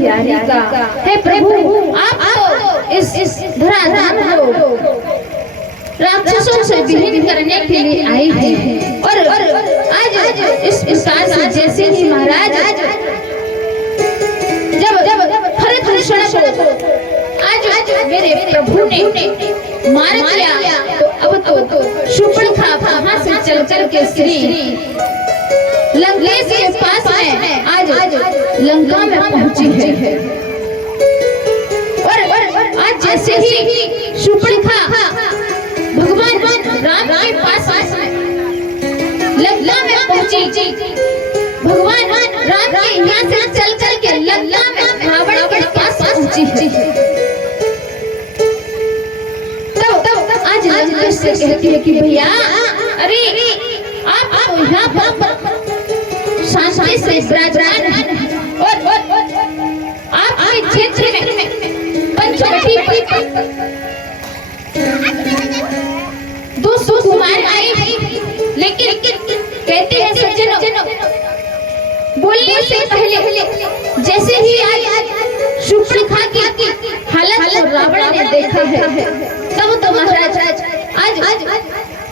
बिहारी का। हे प्रभु, आप तो इस धराधाम को राक्षसों से विहीन करने के लिए आए हैं और आज इस प्रकार से जैसे ही महाराज जब हरिहरषण को आज मेरे प्रभु ने मार दिया तो अब तो शूर्पणखा वहां से चल के श्री लंकेश के पास में आज लंका में पहुंची है और आज जैसे ही शूर्पणखा भगवान राम के पास लंका में पहुंची, भगवान राम के यहाँ से चल के लंका में रावण के पास पहुंची है। तब आज लंकेश से कहती है कि भैया, अरे आप तो यहाँ पर शांति से विराजमान हैं और आपके क्षेत्र में पंचवटी दो सुकुमार आए, लेकिन कहते हैं सज्जनों, बोलने से पहले जैसे ही आज शूर्पणखा की हालत रावण ने देखा है तब तो महाराज आज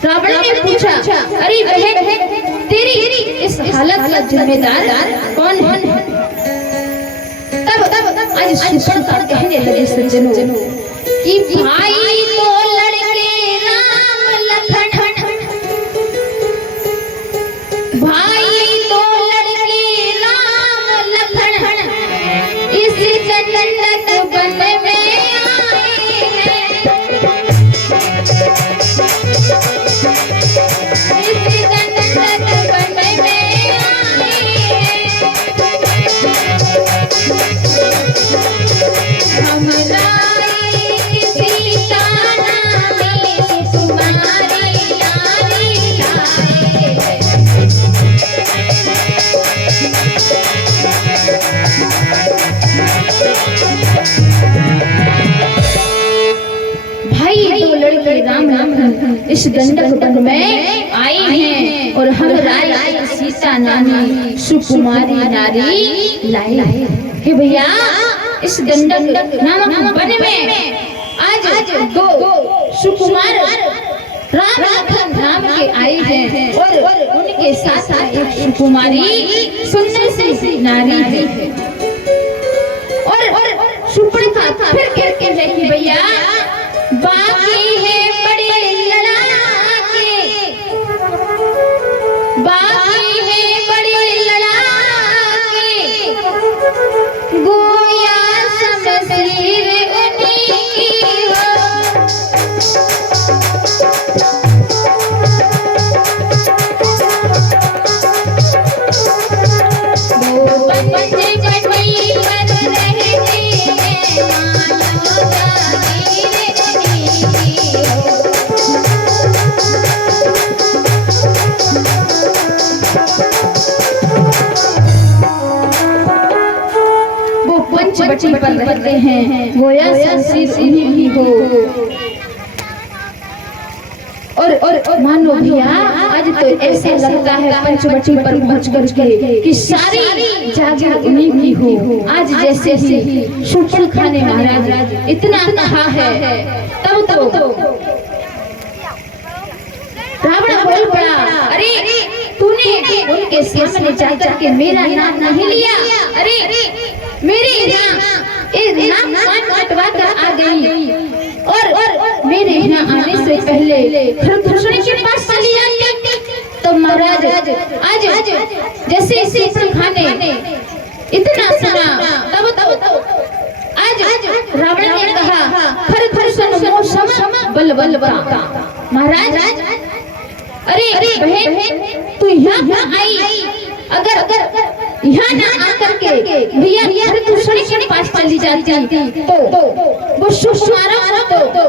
रावण ने पूछा, अरे बहन, तेरी इस हालत का जिम्मेदार कौन है? तब आज शूर्पणखा कहने लगे सज्जनों कि भाई तो लड़के राम लखन, भाई तो लड़के राम लखन इस जन्नत बन में आए हैं, इस जन्नत बन में आए हैं। हमरा इस गंडक वन में आई हैं और हम राय सीता नानी सुकुमारी नारी लाई है। भैया, इस गंडक नामक वन में आज दो सुकुमार राम लखन नाम के आए हैं और उनके साथ एक सुकुमारी सुंदर सी नारी है। और शूर्पणखा फिर कहते हैं कि भैया, बाकी है बड़े लड़ाके, बाकी है बड़े लड़ाके, गोया शमशीर उन्हीं की हो, वो बच्चे बड़ी कर रहे थे मानो जागीर पंचवटी पर रहते हैं, गोया शमशीर उन्हीं की हो। और मानो भैया, आज तो ऐसा लगता है पंचवटी पर पहुंच करके कि सारी जागीर उन्हीं की हो। आज जैसे ही शूर्पणखा ने महाराज इतना कहा है तब तो रावण बोल पड़ा, अरे तूने उनके सामने जाकर के मेरा नाम नहीं लिया, अरे मेरे नाम कटवा कर आ गई और मेरे यहाँ आने से पहले हरिहरषण के पास चली जाती। तो महाराज आज जैसे शूर्पणखा ने इतना सुना तब आज रावण ने कहा, हरिहरषण मौसम बलवंता। महाराज, अरे बहन, तू यहाँ आई, अगर यहाँ ना आकर के भैया हरिहरषण के पास चली जाती तो वो सुकुमारों को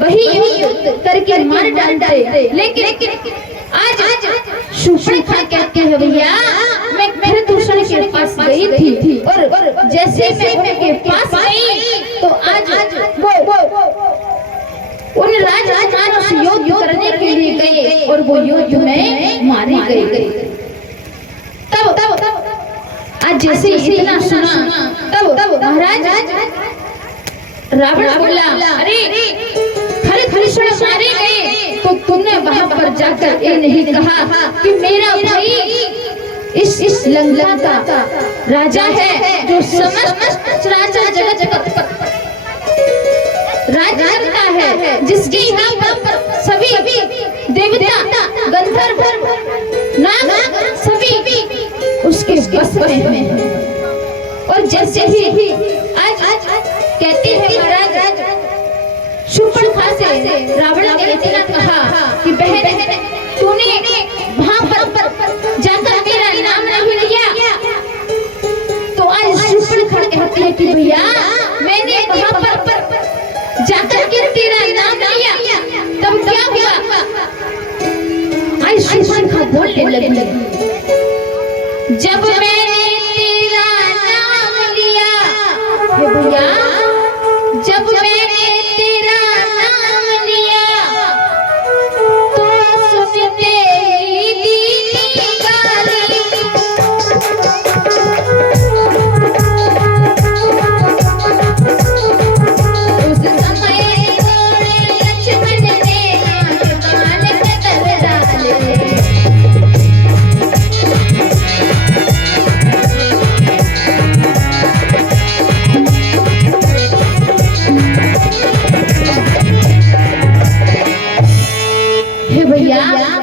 वही युद्ध करके मार डालते। लेकिन आज शूर्पणखा कहते हैं, भैया मैं हरिहरषण के पास गई थी और जैसे मैं उनके पास गई तो आज वो उन राजकुमारों से युद्ध करने के लिए गए और वो युद्ध में मारे गए। तब आज जैसे इतना सुना तब महाराज रावण बोला, अरे हरिहर मारे गए तो तुमने वहां पर जाकर ये नहीं कहा कि मेरा भाई इस लंका का राजा है जो समस्त चराचर जगत राज करता है, जिसके यहाँ पर सभी देवता गंधर्व नाग सभी उसके बस में हैं। और जैसे ही आज कहते हैं महाराज शूर्पणखा से रावण ने इतना कहा कि बहन तूने वहां पर जाकर मेरा नाम नहीं लिया, तो आज शूर्पणखा कहती है कि भैया मैंने वहां पर जाकर के तेरा नाम लिया, तब क्या हुआ? आज शूर्पणखा बोलने लगी, जब मैंने तेरा नाम लिया, हे भैया जब मैंने तेरा नाम लिया तो सुनते ही दीदी गाली, उस समय थोड़े लक्ष्मण ने आंख कान में तल डाले।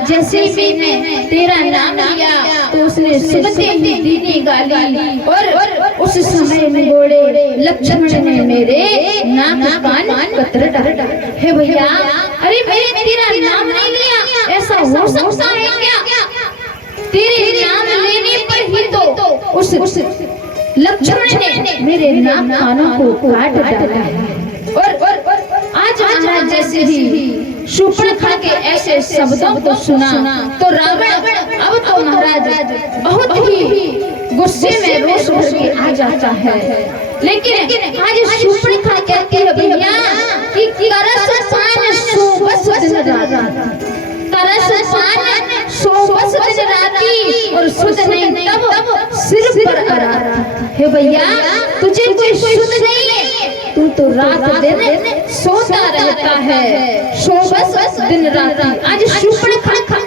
जैसे ही मैंने तेरा नाम लिया तो उसने सुनते ही दीदी गाली, और उस समय में घोड़े लक्ष्मण ने मेरे नाक कान कतर डाले। हे भैया अरे मैंने तेरा नाम नहीं लिया, ऐसा हो सकता है क्या? तेरे नाम लेने पर ही तो उस लक्ष्मण ने मेरे नाक कानों को काट डाला है। और आज महाराज जैसे ही शूर्पणखा के ऐसे शब्दों को सुना तो रावण अब तो महाराज बहुत ही गुस्से में रोष भर के आ जाता है। लेकिन आज शूर्पणखा कहती है भैया कि करस पान सोबस दिन रात, करस पान सोबस दिन राती और सुध नहीं तब सिर पर आराती। हे भैया तुझे कोई सुध नहीं है, तू तो रात दिन सोता रहता है, सोबस दिन राती। आज शूर्पणखा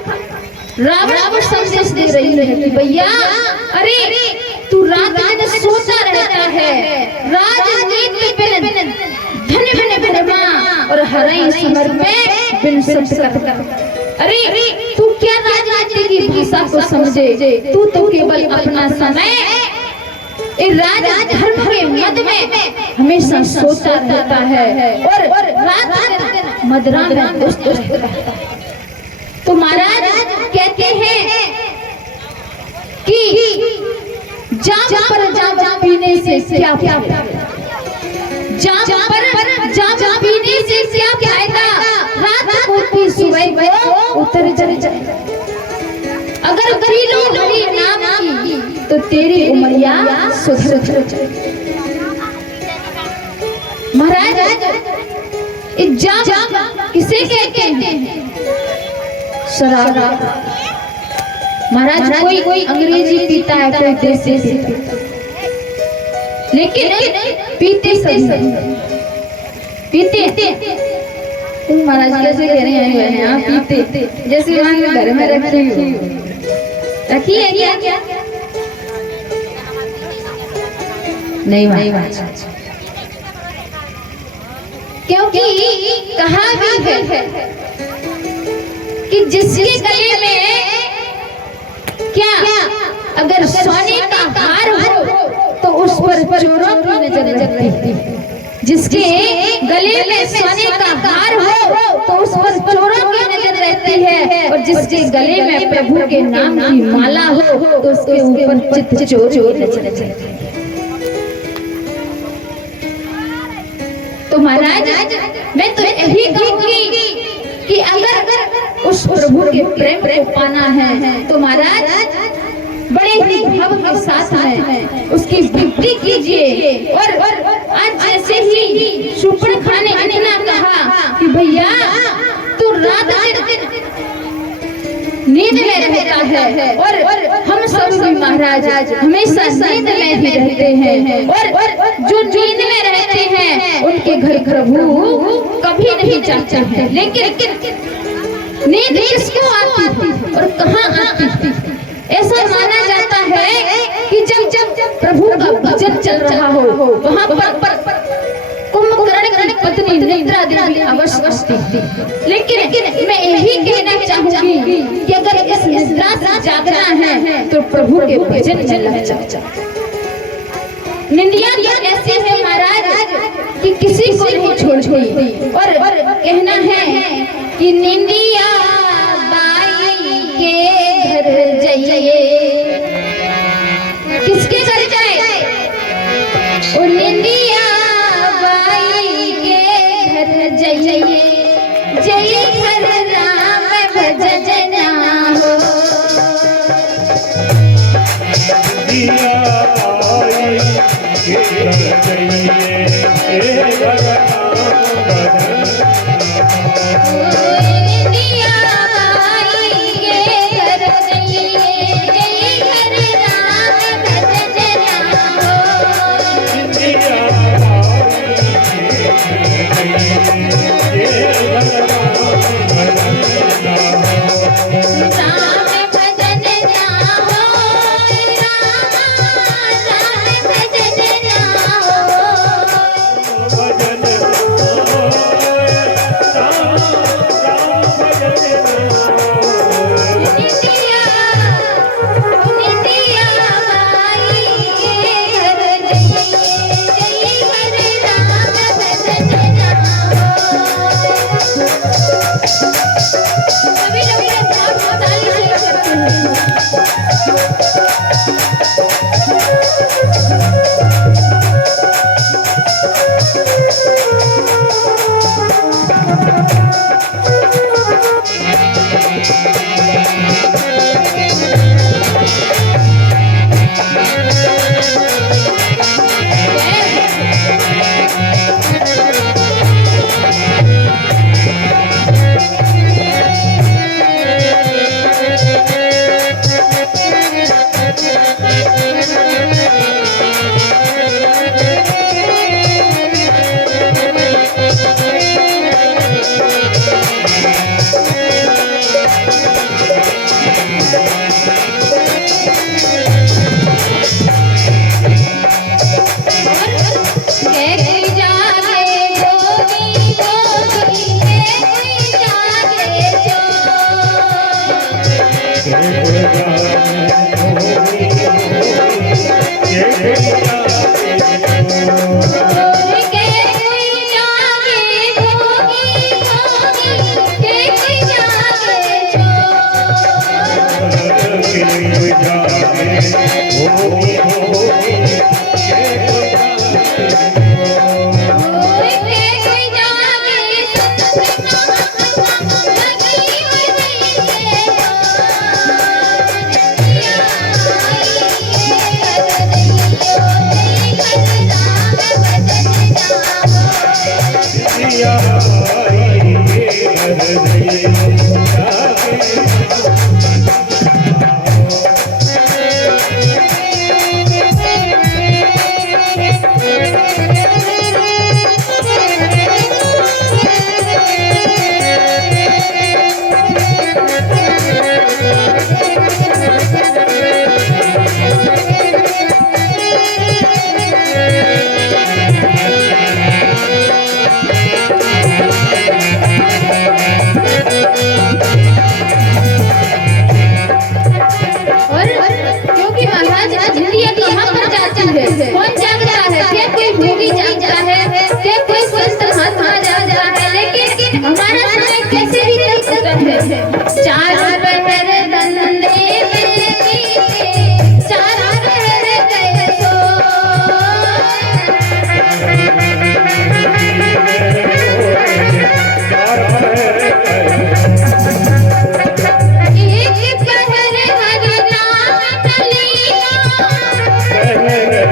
रावण को संदेश दे रही है कि भैया अरे तू रात दिन सोता रहता है, राजनीति बिन धन बिन मां और हरई समर में बिन सत। अरे तू क्या राजनीति की भाषा को समझे, तू तो केवल अपना समय राज धर्म के मद में हमेशा सोता रहता है और रात दिन मदरा में दुष्ट रहता है। तो महाराज कहते हैं कि जाम पर जाम पीने से क्या फायदा, जाम पर जाम पीने से क्या फायदा, रात को भी सुबह को उतर जाए। अगर किलो हरि नाम की तो तेरी उमरिया सुधर जाए। महाराज जाम किसे कहते हैं? शराब। महाराज कोई अंग्रेजी पीता है, कोई देसी पीता है, लेकिन पीते सभी पीते। तुम महाराज कैसे कह रहे हैं? हाँ पीते, जैसे वहां घर में रखी है क्या? नहीं बात, क्योंकि कहा भी है कि जिसके गले में क्या अगर सोने का हार हो तो उस पर चोरों की नजर रहती है, जिसके गले में सोने का हार हो तो उस पर चोरों की नजर रहती है, और जिसके गले में प्रभु के नाम की माला हो तो उसके ऊपर चित्त चोर नजर रहती है। तो महाराज मैं तो यही कहूंगी कि अगर उस प्रभु के प्रेम को पाना है तो महाराज बड़े ही भाव के साथ में उसकी भक्ति कीजिए। और आज जैसे ही शूर्पणखा ने इतना कहा कि भैया तू रात दिन नींद में रहता है और हम सब भी महाराज हमेशा नींद में ही रहते हैं और जो नींद में रहते हैं उनके घर प्रभु कभी नहीं जाते हैं। लेकिन नींद किसको आती है और कहाँ आती है? ऐसा माना जाता है कि जब प्रभु का भजन चल रहा हो वहाँ पर कुंभकर्ण की पत्नी निद्रा देवी अवश्य थी। लेकिन मैं यही कहना चाहूंगी कि अगर इस निद्रा से जागना है तो प्रभु के भजन में लग जाओ। निंदिया तो ऐसी है महाराज कि किसी को नहीं छोड़ती और कहना है कि निंदिया बाई के घर जाइए। किसके घर जाए? ओ निंदिया बाई के घर जाइए, जय घर राम भजना हो। निंदिया बाई के घर जाइए, जय घर राम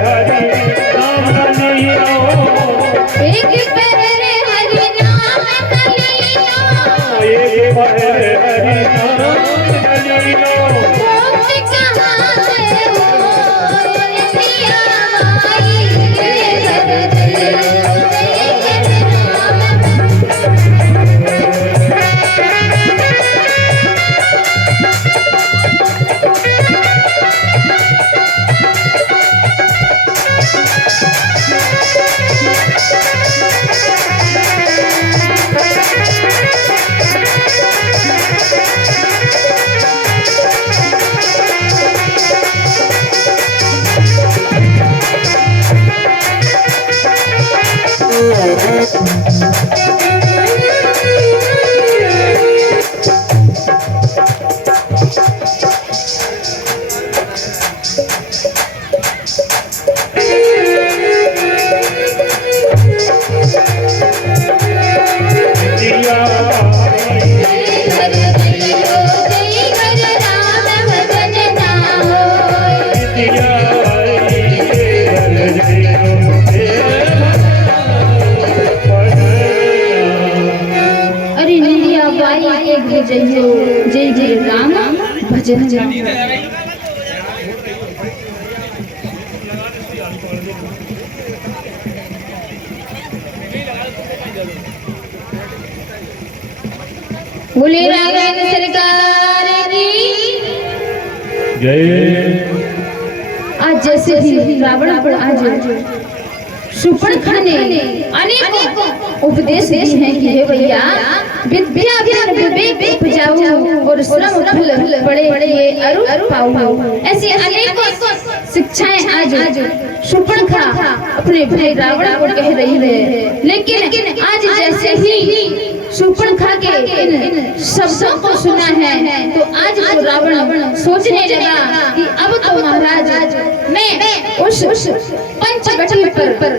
हरि जय जय जय राम भजन बोले राघवेंद्र सरकार की जय। आज जैसे ही रावण पर आज शूर्पणखा ने अनेकों उपदेश दिए हैं कि हे भैया विद्या ज्ञान विवेक उपजाओ और श्रम फल बड़े बड़े अरु पाओ। ऐसी अनेकों शिक्षाएं आज शूर्पणखा अपने भाई रावण को कह रही है। लेकिन आज जैसे ही शूर्पणखा के इन शब्दों को सुना है तो आज तो रावण सोचने लगा कि अब तो महाराज मैं उस पंचवटी पर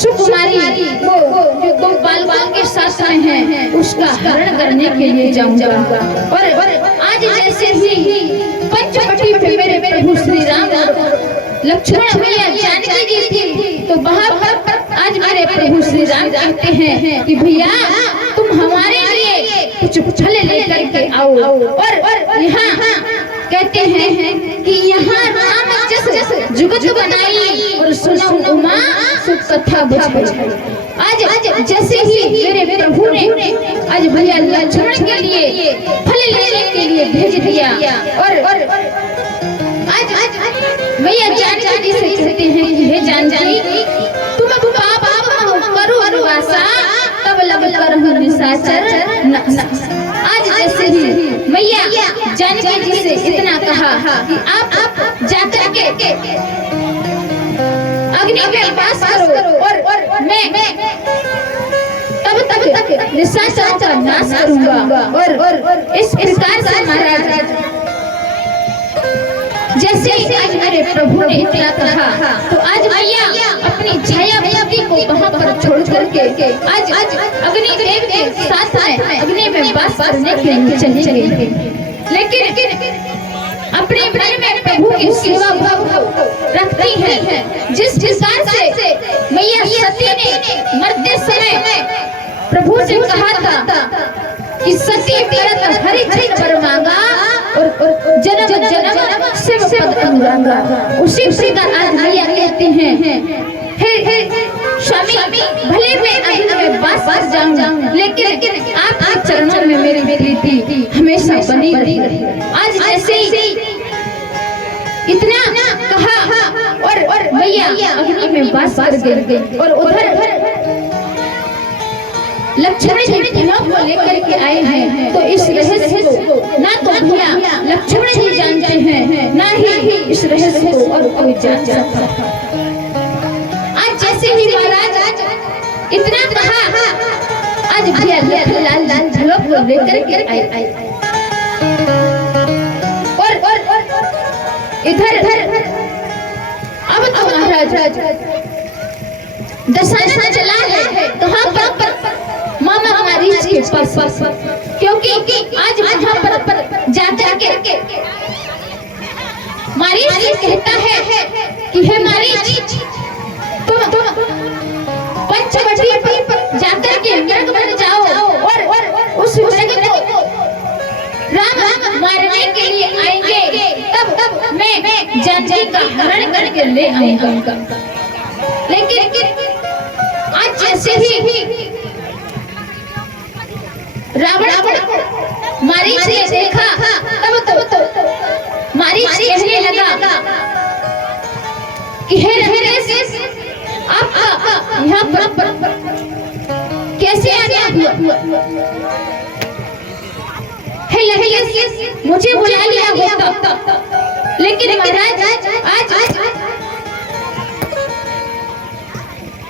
सुकुमारी को जो दो बालकों के साथ में है उसका हरण करने के लिए जाऊंगा। और आज जैसे ही पंचवटी पे मेरे प्रभु श्री राम लक्ष्मण भैया जानकी जी थी तो वहाँ पर आज मेरे प्रभु श्री राम कहते हैं कि भैया तुम हमारे लिए कुछ फल लेकर के आओ। और यहाँ कहते हैं कि यहाँ राम जस जुगत बनाई और सुनो उमा सुख कथा बुझाई। आज जैसे ही मेरे प्रभु ने आज भैया लक्ष्मण के लिए फल लेने के लिए भेज दिया। और आज भैया जानकी जी से कहते हैं कि हे जानकी तुम बाप करो अनुवासा तब लग कर निशाचर आज जैसे ही मैया जानकी जी से इतना कहा कि आप जाकर के अग्नि में वास करो और मैं तब तक निशाचर का नाश करूंगा। और इस प्रकार से महाराज जैसे आज मेरे प्रभु ने इतना कहा तो आज मैया अपनी छाया को वहाँ पर छोड़ करके आज अग्नि देव के साथ में अग्नि में वास करने के लिए चली गई। लेकिन अपने मन में प्रभु की सेवा भाव रखती है। जिस प्रकार से मैया सती ने मरते समय प्रभु से कहा था कि सती व्रत हरि चरण पर मांगा और जन्म जन्म शिव पद अनुरागा। उसी प्रकार आज मैया कहती हैं हे स्वामी भले मैं अग्नि में वास कर जाऊं लेकिन आपके चरणों में मेरी प्रीति हमेशा बनी रही। आज जैसे ही इतना कहा और मैया अग्नि में वास कर गई। और उधर लक्ष्मण जी तीनों को लेकर के आए हैं तो इस रहस्य को ना तो भैया लक्ष्मण जी जानते हैं ना ही इस रहस्य को और कोई जान सकता। आज जैसे ही महाराज इतना कहा आज भैया लाल लाल झलक को लेकर के आए। और इधर अब तो महाराज दशा चला है तो हाँ पर मामा मारीच के पास क्योंकि आज वहाँ पर जाकर के मारीच कहता है कि हे मारीच तुम पंचवटी पर जाकर के मृग बन जाओ और उस मृग को राम मारने के लिए आएंगे तब मैं जानकी का हरण करके ले आऊंगा। लेकिन आज जैसे ही रावण मारीच ने देखा तब मारीच कहने लगा कि हे नरेश आप यहाँ पर कैसे आया हुआ? हे लड़के मुझे बुला लिया होता लेकिन महाराज आज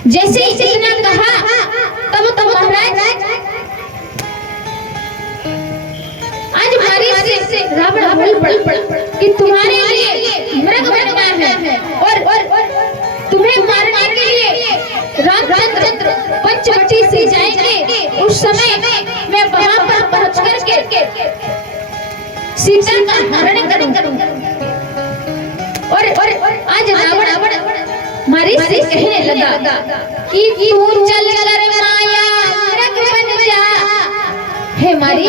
जैसे ही इतना कहा तब महाराज आज हमारी से रावण बोल पड़ा कि तुम्हारे लिए मृग बनना है और तुम्हें मारने के लिए रामचंद्र पंचवटी से जाएंगे। उस समय मैं वहां पर पहुंच करके सीता का हरण करूंगा। और आज रावण मारी से कहने लगा कि तू चल कर माया मृग बन जा। हे मारी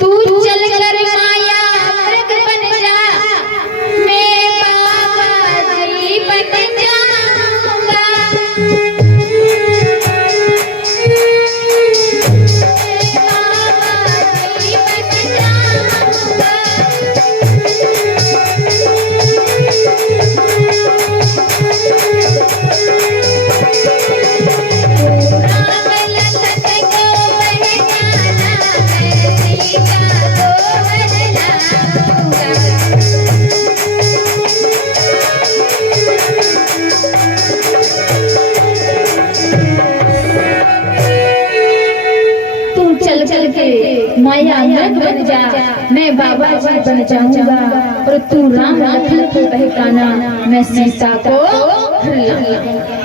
तू चल कर माया मृग बन जा, मैं बाबा जी बन जाऊंगा। माया मृग बन जा, मैं बाबा जी बन जाऊंगा और तू राम लखन को पहचाना, मैं सीता को हर लाऊंगा।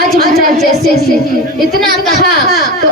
आज महाराज जैसे ही इतना कहा तो